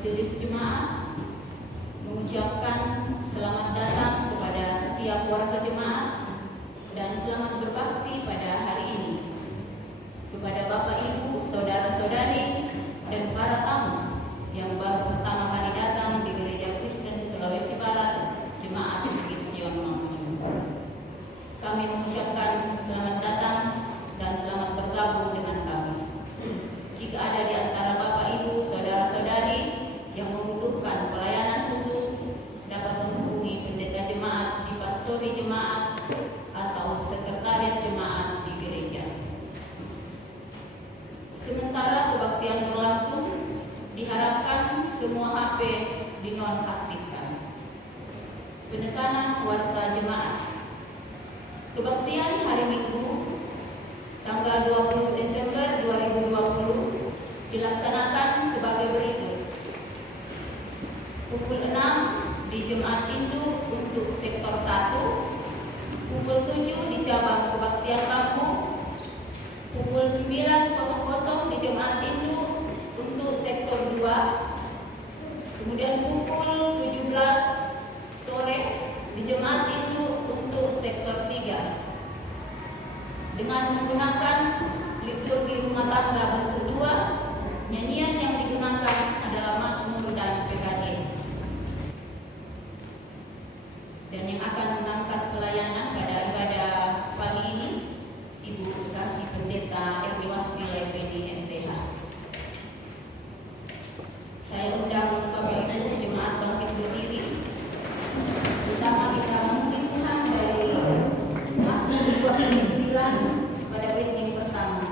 Majelis Jemaat mengucapkan selamat datang kepada setiap warga jemaat dan selamat berbakti pada hari ini. Kepada Bapak Ibu, Saudara-saudari, dan para tamu yang baru pertama kali datang di Gereja Kristen Sulawesi Barat, Jemaat Bukit Sion Mamuju, kami mengucapkan selamat datang dan selamat bergabung dengan kami. Jika ada di antara Bapak Ibu, Saudara-saudari yang membutuhkan pelayanan khusus, dapat menghubungi pendeta jemaat di pastori jemaat atau sekretariat jemaat di gereja. Sementara kebaktian berlangsung, diharapkan semua HP dinonaktifkan. Penekanan warta jemaat. Kebaktian hari Minggu tanggal 20 Desember 2020 dilaksanakan sebagai berikut. Pukul 6 di Jemaat Induk untuk sektor 1, pukul 7 di cabang kebaktian kampung, pukul 9.00 di Jemaat Induk untuk sektor 2, kemudian pukul 17 sore di Jemaat Induk untuk sektor 3. Dengan menggunakan liturgi rumah tangga bentuk 2, nyanyian yang digunakan adalah Mazmur dan PKG. Dan yang akan mengangkat pelayanan pada ibadah pagi ini, Ibu Kasih Pendeta Erni Wasila PD STH. Saya undang Bapak Ibu Jemaat bangkit berdiri. Bersama kita memuji Tuhan dari Mazmur 29 pada bait yang pertama.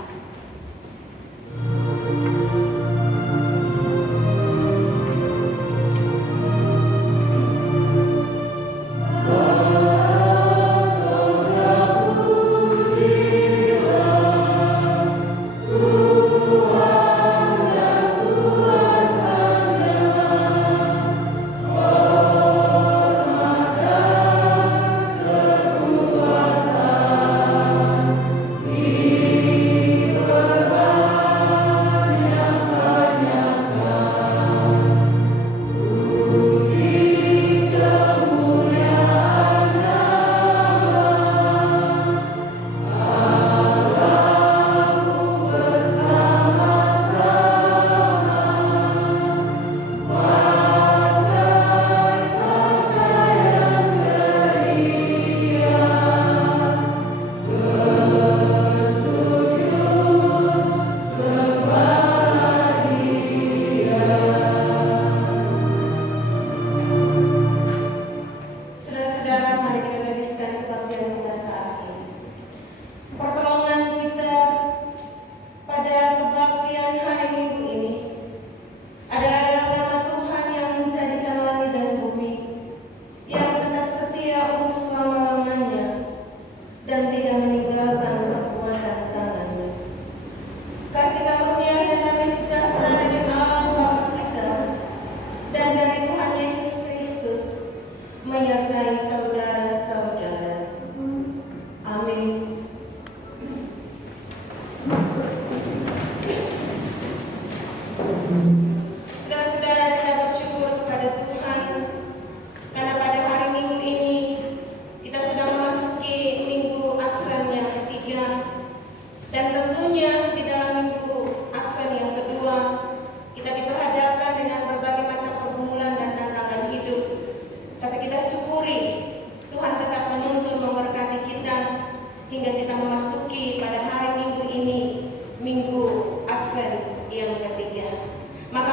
Minggu Advent yang ketiga. Maka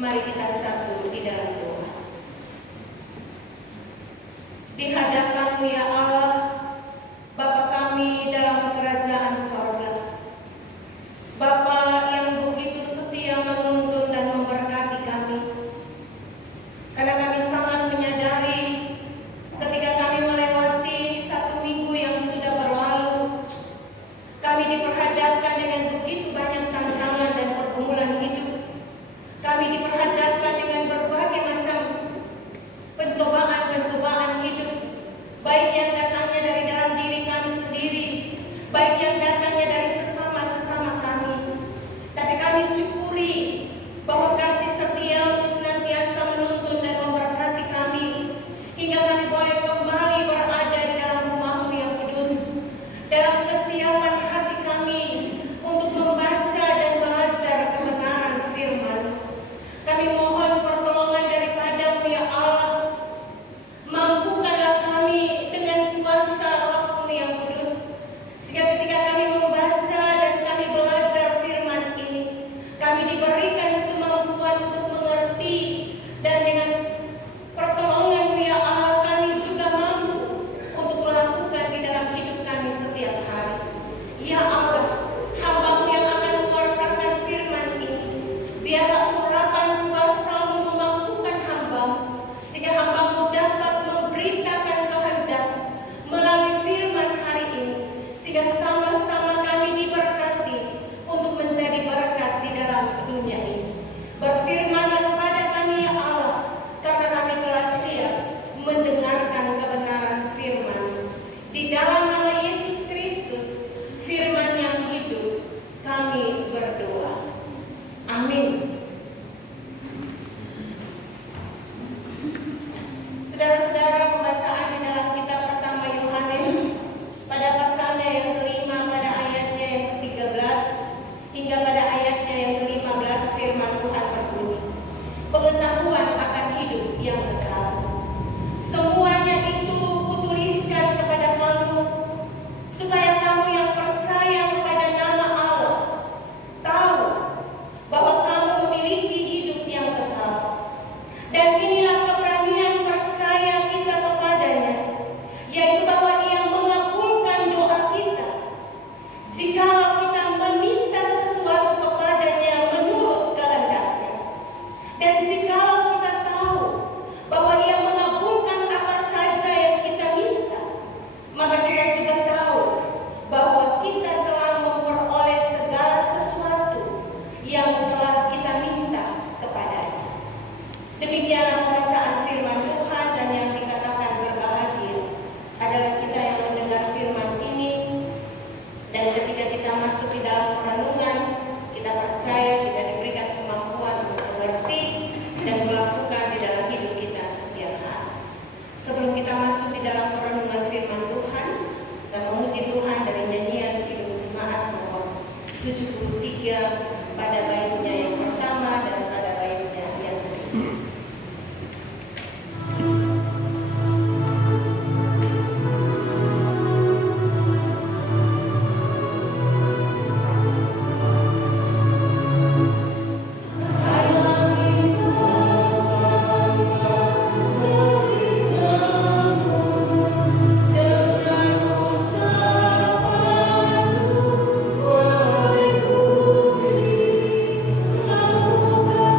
Mari kita satu di dalam doa. Di hadapan-Mu ya Allah, Bapa kami dalam kerajaan sorga, Bapa yang begitu setia menuntun dan memberkati kami. Karena kami sangat menyadari ketika kami melewati satu minggu yang sudah berlalu, kami diperhadapkan dengan begitu banyak tantangan dan pergumulan hidup. Kami diperhadapkan dengan berbagai macam pencobaan-pencobaan hidup, baik yang datangnya dari dalam diri kami sendiri, baik yang datangnya dari sesama-sesama kami. Tapi kami syukuri bahwa kasih setia-Mu senantiasa menuntun dan memberkati kami, hingga kami boleh kembali berada di dalam rumah-Mu yang kudus, dalam kesiapan hati kami untuk membaca dan belajar kebenaran firman. Kami mohon pertolongan daripada-Mu ya Allah. Mampukanlah kami dengan kuasa Roh-Mu yang kudus, sehingga ketika kami membaca dan kami belajar firman ini, kami diberikan kemampuan untuk mengerti, dan dengan pertolongan-Mu ya Allah, kami juga mampu untuk melakukan di dalam hidup kami setiap hari. Ya Allah, hamba-Mu yang akan mengeluarkan firman ini, biarlah urapan kuasa-Mu memampukan hamba-Mu, sehingga hamba-Mu dapat memberitakan kehendak melalui firman hari ini, sehingga sama-sama kami diberkati untuk menjadi berkat di dalam dunia ini. Berfirmanlah kepada kami ya Allah, karena kami telah siap mendengarkan kebenaran firman. Di dalam nama Yesus Kristus, firman yang hidup, kami berdoa. Amin. Saudara-saudara, pembacaan di dalam kitab pertama Yohanes pada pasalnya yang kelima, pada ayatnya yang ke-13 hingga pada ayatnya yang ke-15, firman Tuhan berbunyi, pengetahuan akan hidup yang kekal. Semuanya itu kutuliskan kepada kamu, supaya kamu yang percaya kepada nama Allah tahu bahwa kamu memiliki hidup yang kekal. Dan inilah keberanian percaya kita kepadanya, yaitu bahwa Ia mengabulkan doa kita jikalau kita meminta sesuatu kepadanya menurut kehendaknya. Dan jikalau kita tahu bahwa Ia mengabulkan apa saja yang kita minta, maka kita juga tahu bahwa kita telah memperoleh segala sesuatu yang telah kita minta kepadanya. Demikianlah pembacaan firman Tuhan, dan yang dikatakan berbahagia adalah kita yang mendengar firman ini, dan ketika kita masuk di dalam perenungan, kita percaya kita diberikan kemampuan untuk mengerti dan melakukan di dalam hidup kita setiap hari. Sebelum kita masuk di dalam perenungan firman Tuhan, kita memuji Tuhan dari nyanyian Kidung Jemaat nomor 73 pada baitnya yang pertama dan pada baitnya yang kedua. Semoga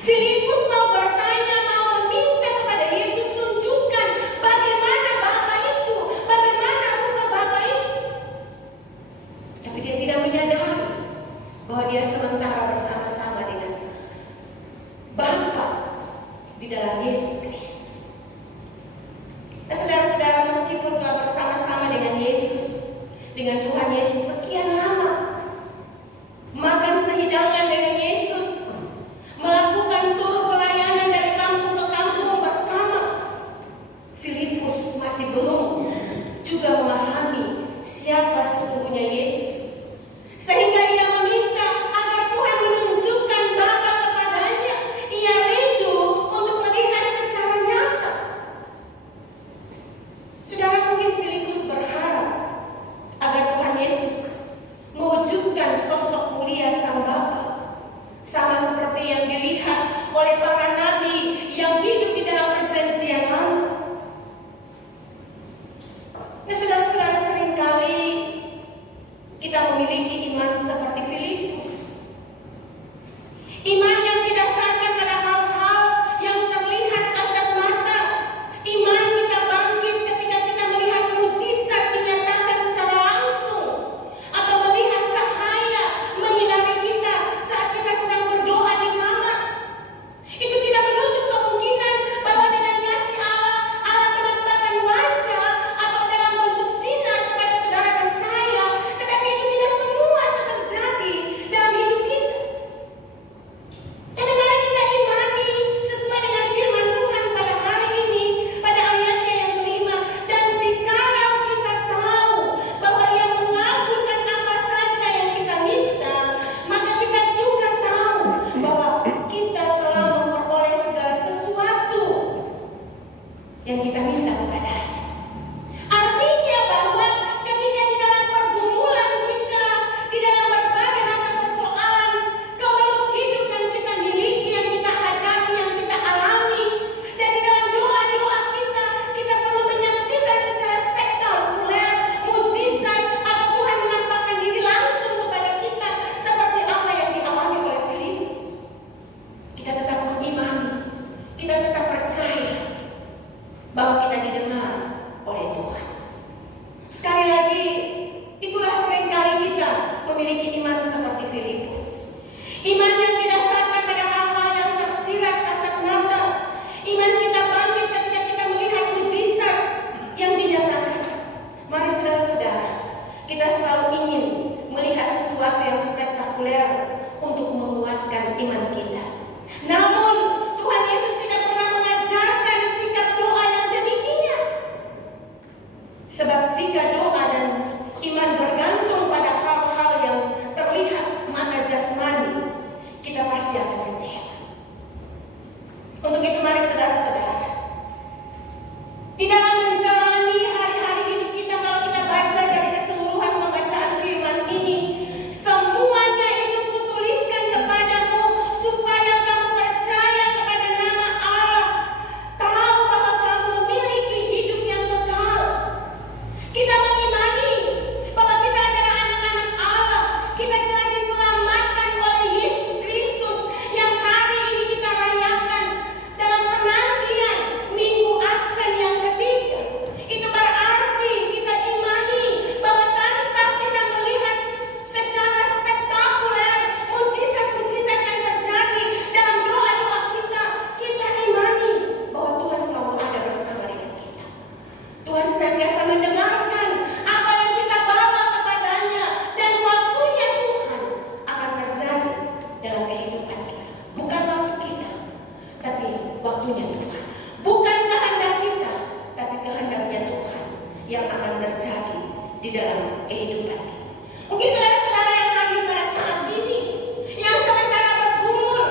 Filipus mau bertanya, mau meminta kepada Yesus, tunjukkan bagaimana Bapa itu, bagaimana rupa Bapa itu. Tapi dia tidak menyadari bahwa dia sementara bersama-sama dengan Bapa di dalam Yesus Kristus. Nah, saudara-saudara, meskipun telah bersama-sama dengan Yesus, dengan Tuhan Yesus sekian lama, makan sehidangan dengan Yesus, melakukan tur pelayanan dari kampung ke kampung bersama, Filipus masih belum juga memahami siapa sesungguhnya Yesus, sehingga ia meminta agar Tuhan menunjukkan Bapa kepadanya. Ia rindu untuk melihat secara nyata. Saudara, mungkin Filipus berharap agar Tuhan Yesus mewujudkan sosok mulia Sang Bapa, sama seperti yang dilihat oleh para nabi yang hidup di dalam perjanjian lama. Nah, saudara-saudara, seringkali kita memiliki iman seperti Filipus. Iman yang didasarkan pada hal-hal yang terlihat kasat mata. Iman kita bangkit ketika kita melihat mujizat dinyatakan secara langsung, atau melihat cahaya menyinari kita saat kita sedang berdoa di kamar. Itu tidak menutup kemungkinan bahwa dengan kasih Allah, Allah menampakkan wajah atau dalam bentuk sinar kepada saudara dan saya. Tetapi itu tidak semua terjadi dalam hidup kita. Tapi mari kita imani sesuai dengan firman Tuhan pada hari ini, pada ayatnya yang kelima. Dan jikalau kita tahu bahwa Ia mengabulkan apa saja yang kita minta, maka kita juga tahu bahwa kita telah memperoleh segala sesuatu yang kita minta kepadanya. Artinya bahwa ketika di dalam pergumulan kita, di dalam berbagai macam persoalan, kemelut hidup yang kita miliki, yang kita hadapi, yang kita alami, dan di dalam doa-doa kita perlu menyaksikan secara spektakuler mujizat atau Tuhan menampakkan diri langsung kepada kita seperti apa yang dialami oleh Filipus. Kita tetap mengimani, kita tetap percaya bahwa kita didengar oleh Tuhan. Sekali lagi, itulah seringkali kita memiliki iman seperti Filipus. Iman yang didasarkan pada hal-hal yang tersirat kasat mata. Iman kita bangkit ketika kita melihat mujizat yang dinyatakan. Mari saudara-saudara, kita selalu ingin melihat sesuatu yang spektakuler untuk menguatkan iman kita. Namun Tuhan Yesus tidak pernah mengajarkan sikap doa yang demikian. Sebab jika doa dan iman bergantung pada hal-hal yang terlihat mata jasmani, kita pasti akan kecewa. Untuk itu mari saudara-saudara, di dalam menjalani hari-hari hidup kita, kalau kita baca dari keseluruhan pembacaan firman ini, semuanya itu kutuliskan kepadamu supaya kamu percaya kepada nama Allah, tahu bahwa kamu memiliki hidup yang kekal. Kita mengimani bahwa kita adalah anak-anak Allah. Kita telah diselamatkan oleh Yesus Kristus yang hari ini kita rayakan dalam penantian Minggu Advent yang ketiga. Itu berarti kita imani bahwa tanpa kita melihat secara spektakuler mujizat-mujizat yang terjadi dalam doa-doa kita, kita imani bahwa Tuhan selalu ada bersama dengan kita. Tuhan senantiasa mendengarkan apa yang kita bawa kepadanya, dan waktunya Tuhan akan terjadi dalam kehidupan kita. Bukan waktu kita, tapi waktunya Tuhan. Bukan kehendak kita, tapi kehendaknya Tuhan yang akan terjadi di dalam kehidupan kita. Mungkin saudara-saudara yang hadir pada saat ini, yang sementara bergumul,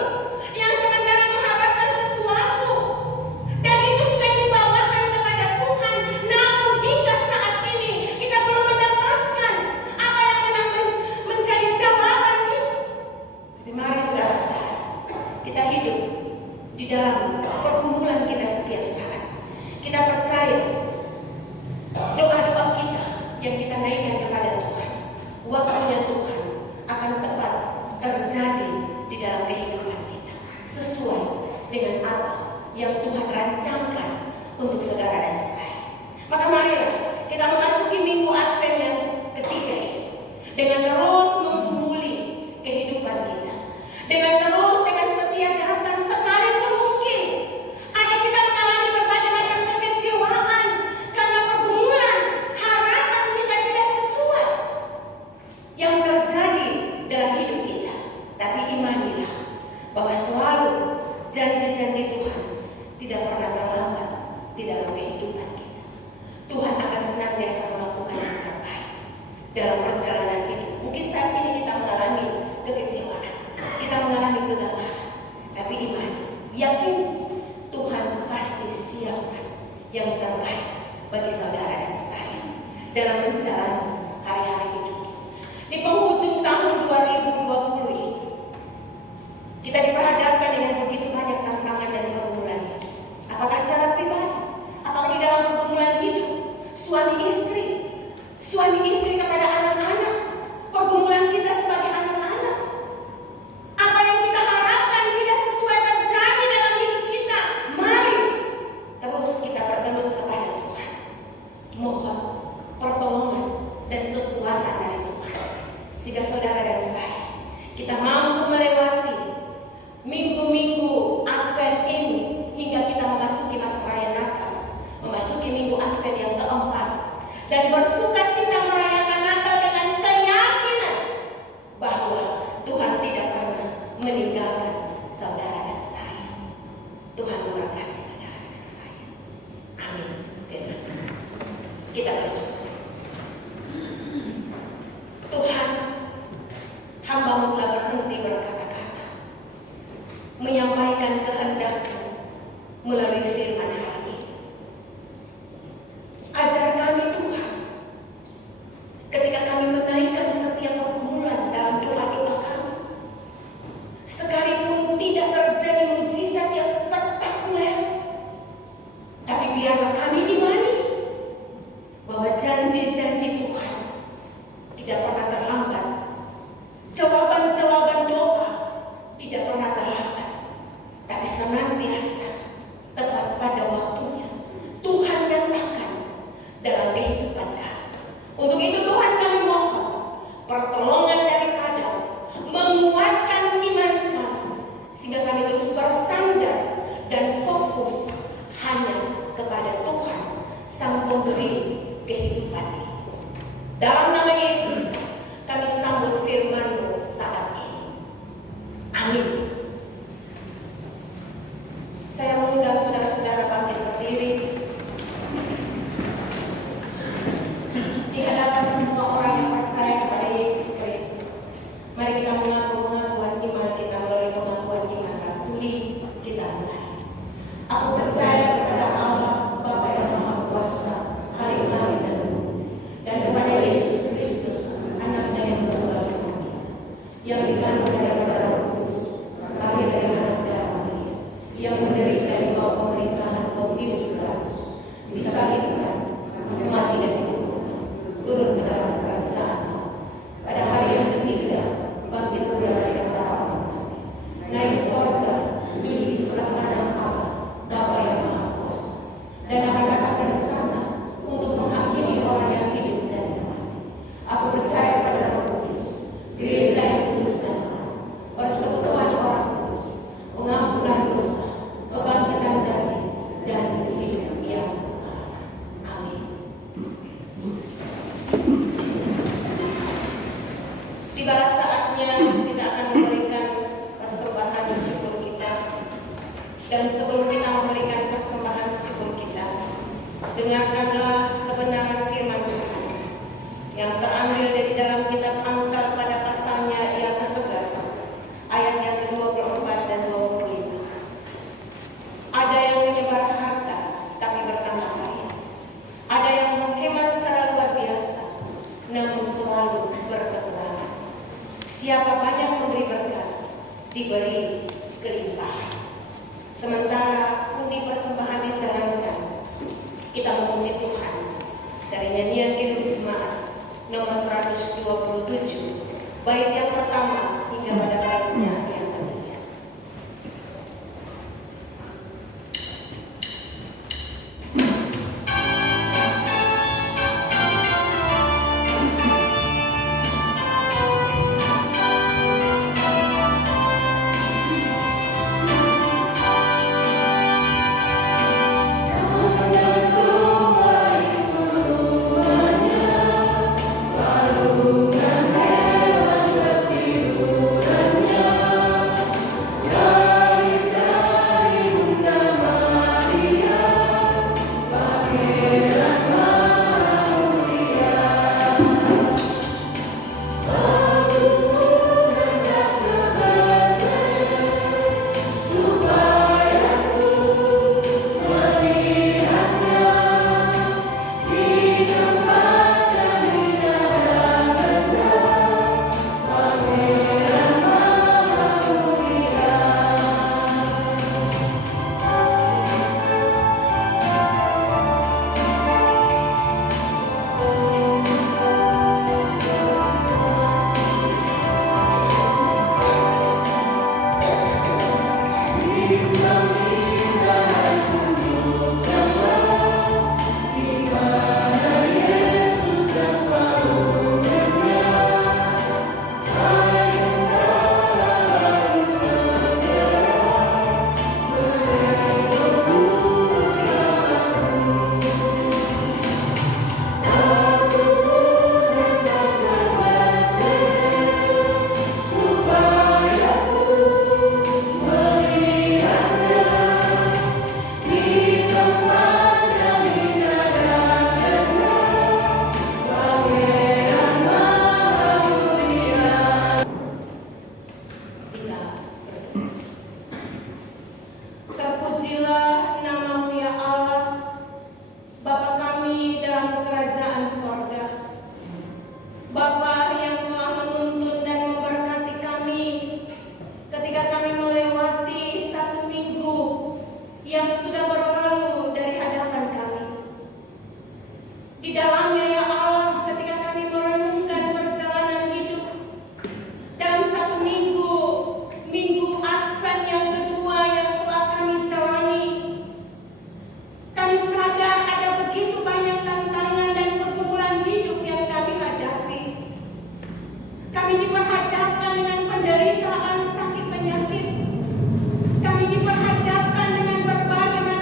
yang sementara mengharapkan sesuatu, dan itu sudah dibawakan kepada Tuhan, namun hingga saat ini kita belum mendapatkan apa yang menjadi jawaban kita. Tapi mari saudara-saudara, kita hidup di dalam pergumulan kita setiap saat. Kita percaya doa-doa kita yang kita naikkan kepada Tuhan, waktunya Tuhan akan tepat terjadi di dalam kehidupan kita sesuai dengan apa yang Tuhan rancangkan untuk saudara dan saya. Maka marilah kita memasuki minggu Advent yang ketiga ini dengan terus menggumuli kehidupan kita, dengan terus dengan setia datang sekalipun mungkin ada kita mengalami berbagai macam kekecewaan karena pergumulan harapan kita tidak sesuai yang terjadi dalam hidup kita. Tapi imanilah bahwa selalu janji-janji Tuhan tidak pernah terlambat di dalam kehidupan kita. Tuhan akan senantiasa melakukan yang terbaik dalam perjalanan hidup. Mungkin saat ini kita mengalami kekecewaan, kita mengalami kegagalan, tapi iman, yakin Tuhan pasti siapkan yang terbaik bagi saudara dan saya dalam menjalani hari-hari hidup. Di penghujung tahun 2020 ini, kita diperhadapkan dengan begitu banyak tantangan dan pergumulan hidup. Apakah secara pribadi, apakah di dalam pergumulan hidup, suami istri kepada anak-anak, pergumulan kita sebagai anak-anak. Apa yang kita harapkan tidak sesuai terjadi dalam hidup kita. Mari terus kita bertelut kepada Tuhan. Mohon pertolongan dan kekuatan dari Tuhan. Sehingga saudara dan saya, kita mampu melewati minggu-minggu Advent ini hingga kita memasuki masa raya Natal, memasuki minggu Advent yang keempat, dan bersuka cita merayakan Natal dengan keyakinan bahwa Tuhan tidak pernah meninggalkan saudara dan saya. Tuhan memberkati saudara dan saya. Amin. Kita bersyukur. Tuhan, hamba-Mu telah berhenti berkata-kata, menyampaikan kehendak-Mu melalui firman hari ini. Ajar kami Tuhan, ketika kami menaikkan setiap pergumulan dalam doa-doa kami, sekalipun tidak terjadi mujizat yang spektakuler, tapi biarlah kami imani bahwa janji-janji Tuhan tidak pernah terlambat. Jawaban-jawaban doa tidak pernah terlambat, tapi senantiasa tepat pada waktunya Tuhan nyatakan dalam kehidupan kami. Untuk itu Tuhan kami mohon pertolongan daripada-Mu, menguatkan iman kami, sehingga kami terus bersandar dan fokus hanya kepada Tuhan, Sang Pemberi kehidupan ini. Dalam nama Yesus kami sambut firman-Mu saat ini. Amin. Saya mengundang saudara-saudara bangkit berdiri di hadapan semua orang yang percaya kepada Yesus Kristus. Mari kita mengaku pengakuan iman kita melalui pengakuan iman rasuli kita mulai. Aku percaya kepada Allah Bapa yang Maha Kuasa, Khalik langit dan bumi, dan kepada Yesus Kristus, Anaknya yang bertunggal dengan kita, yang dikandung daripada Roh Kudus, lahir dari anak darah Maria, yang menderita di bawah pemerintahan Pontius Pilatus, disalibkan, mati dan dikuburkan, turun ke dalam kerajaan maut, pada hari yang ketiga bangkit pula dari antara orang mati, naik ke sorga, duduk di sebelah kanan Allah Bapa yang Maha Kuasa, dan akan datang dari sana untuk menghakimi orang yang hidup dan yang mati. Aku percaya pada Roh Kudus, gereja yang kudus dan benar, persekutuan orang kudus, pengampunan dosa, kebangkitan daging, dan hidup yang kekal. Amin. Tibalah saatnya kita akan memberikan persembahan syukur kita. Dan sebelum kita memberikan persembahan syukur kita, dengarkanlah kebenaran firman Tuhan yang terambil dari dalam kitab Amsal pada pasalnya yang ke-11 ayat yang ke-24 dan 25. Ada yang menyebar harta tapi bertambah kaya, ada yang menghemat secara luar biasa namun selalu berkekurangan. Siapa banyak memberi berkat, diberi kelimpahan. Sementara pundi persembahan dijalankan, kita memuji Tuhan dari nyanyian Kidung Jemaat nomor 127, bait yang pertama hingga pada baitnya yang ketiga. yang sudah berlalu dari hadapan kami. Di dalamnya ya Allah, ketika kami merenungkan perjalanan hidup dalam satu minggu Advent yang kedua yang telah kami jalani, kami sadar ada begitu banyak tantangan dan pergumulan hidup yang kami hadapi. Kami diperhadapkan dengan penderitaan sakit penyakit. Kami diperhadapkan dengan berbagai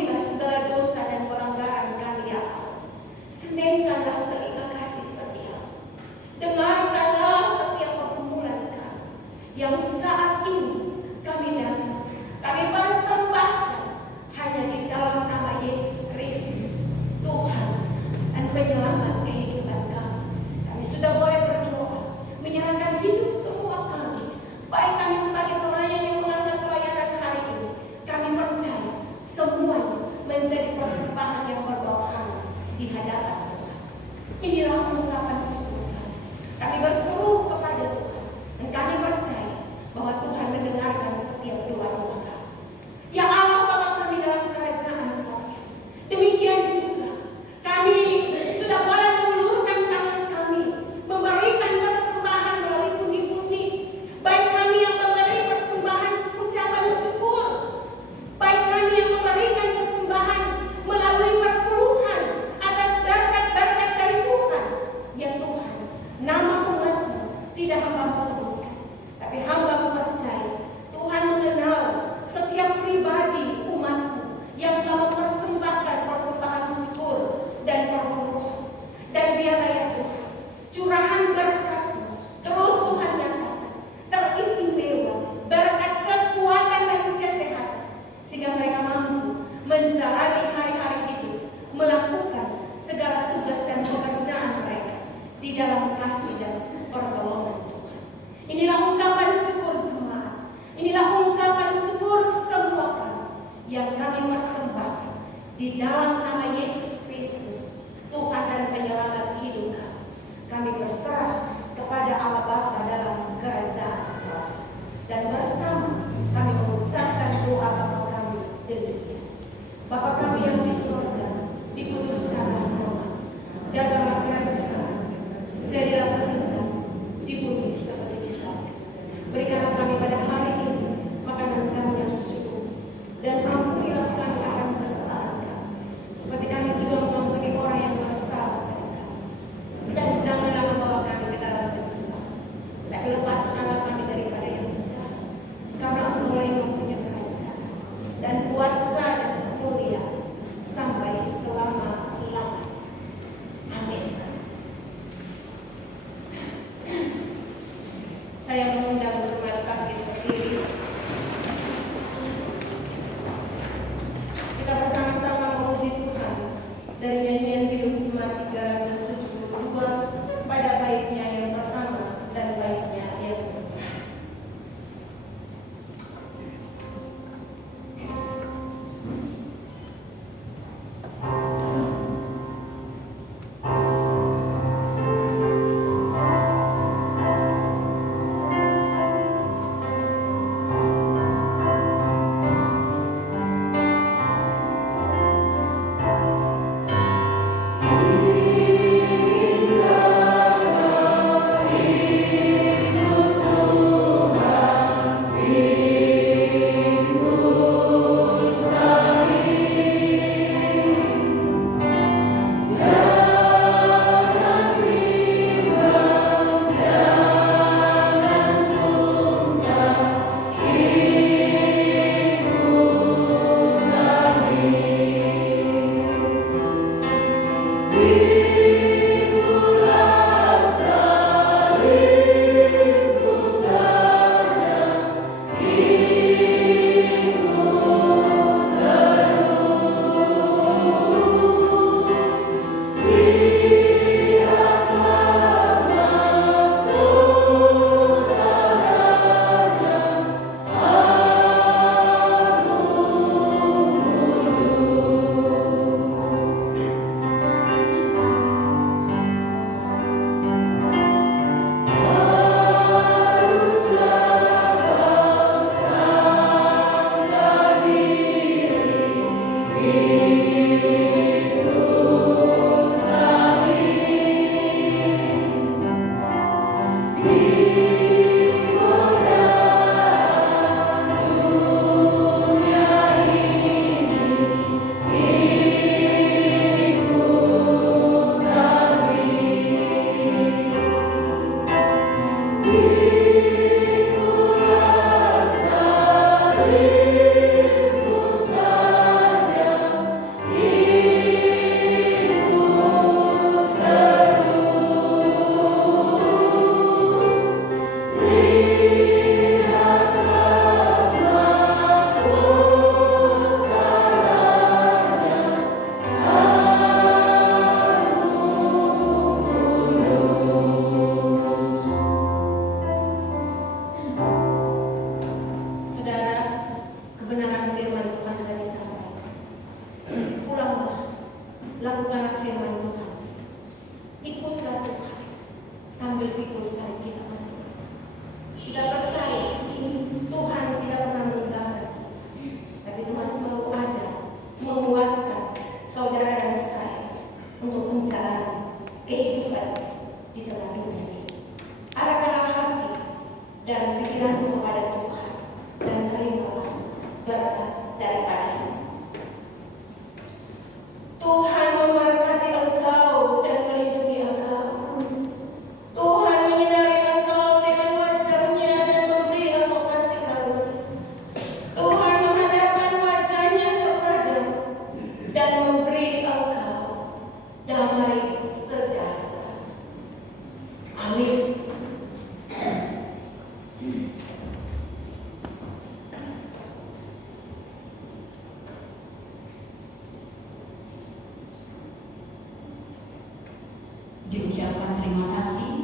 Ampunilah segala dosa dan pelanggaran kami ya Allah. Senengkanlah telinga kasih setia. Dengarkanlah setiap pergumulan kami yang saat ini kami datang. Kami persembahkan hanya di dalam nama Yesus Kristus, Tuhan dan penyelamat kehidupan kami. Kami sudah boleh berdoa, menyerahkan hidup semua kami, baik kami sebagai pelayan yang mengangkat pelayanan hari ini. Kami percaya semuanya menjadi persembahan yang berbahagia di hadapan Tuhan. Inilah ungkapan syukur kami. Kami berseru kepada Tuhan dan kami percaya bahwa Tuhan mendengarkan setiap doa-doa kami. Ya Allah Bapa kami dalam kerajaan surga, demikian juga kami sudah boleh mengulurkan tangan kami, memberikan persembahan melalui pundi-pundi. Baik kami yang memberi persembahan ucapan syukur, baik kami yang memberikan persembahan melalui perpuluhan atas berkat-berkat dari Tuhan. Ya Tuhan, nama umat-Mu tidak hamba sebutkan, tapi hamba percaya Tuhan mengenal setiap pribadi umat-Mu yang telah mempersembahkan persembahan syukur dan perpuluhan. Dan biarlah ya Tuhan, curahan berkat-Mu terus Tuhan nyatakan teristimewa, berkat kekuatan dan kesehatan, sehingga mereka mampu menjalani hari-hari hidup, melakukan segala tugas dan pekerjaan mereka di dalam kasih dan pertolongan Tuhan. Inilah ungkapan syukur jemaat. Inilah ungkapan syukur semua kami yang kami persembahkan di dalam nama Yesus Kristus, Tuhan dan penyelamat hidup kami. Kami berserah kepada Allah Bapa dalam kerajaan surga. Dan bersama kami mengucapkan doa Bapa kami demikian. Bapa kami yang di surga, dikuduskanlah nama-Mu. Datanglah kerajaan-Mu, jadilah kehendak-Mu di bumi seperti di surga. Berikanlah kami pada hari ini makanan kami yang secukupnya, dan ampunilah kami akan kesalahan kami, seperti kami juga mengampuni orang yang bersalah kepada kami. Dan janganlah membawa kami ke dalam pencobaan, tapi lepaskanlah kami daripada yang jahat. Karena Engkau yang mempunyai kerajaan dan kuasa dan kemuliaan daripadanya. Tuhan memberkati engkau dan melindungi engkau. Tuhan menyinari engkau dengan wajah-Nya dan memberi engkau kasih karunia. Tuhan menghadapkan wajah-Nya kepadamu dan memberi engkau damai sejahtera. Amin. Diucapkan terima kasih